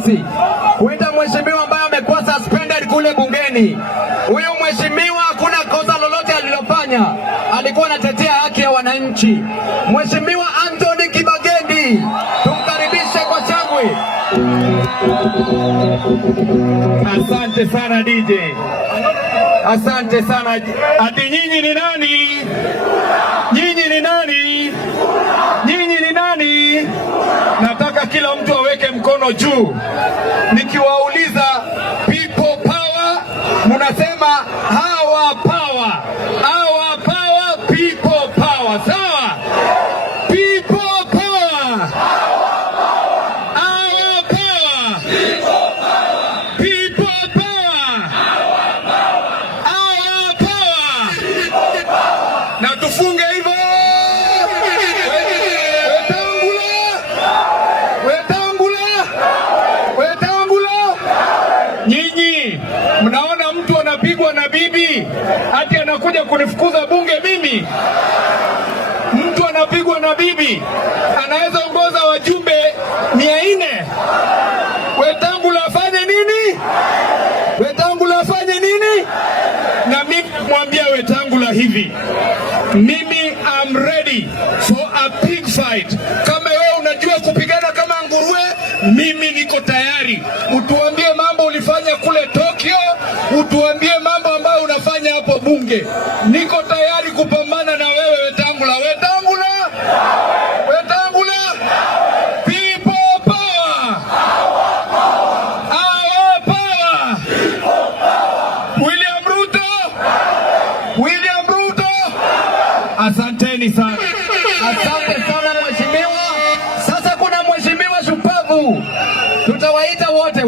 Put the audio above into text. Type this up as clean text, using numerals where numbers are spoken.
nafasi kuita mheshimiwa ambaye amekuwa suspended kule bungeni. Huyu mheshimiwa hakuna kosa lolote alilofanya, alikuwa anatetea haki ya wananchi. Mheshimiwa Anthony Kibagendi, tumkaribishe kwa shangwe. Asante sana DJ. Asante sana. Ati nyinyi ni nani? Nyinyi ni nani? Nyinyi ni nani? Nataka kila mtu aweke mkono juu. Nikiwauliza people power, munasema hawa power. Hawa power, people power. Sawa? People power. Hawa power. People power. Hawa power. Na tufunge hivyo. Nyinyi mnaona mtu anapigwa na bibi ati anakuja kunifukuza bunge mimi? Mtu anapigwa na bibi anaweza ongoza wajumbe 400. Wetangula afanye nini? Wetangula afanye nini? Na mimi mwambia Wetangula hivi, mimi am ready for a pig fight. Kama wewe unajua kupigana kama nguruwe, mimi niko tayari. Utuambie mambo ulifanya kule Tokyo, utuambie mambo ambayo unafanya hapo bunge. Niko tayari kupambana na wewe Wetangula. Wetangula! Wetangula! People power! Our power! William Ruto! William Ruto! Asanteni sana. Asante sana mheshimiwa. Sasa kuna mheshimiwa shupavu. Tutawaita wote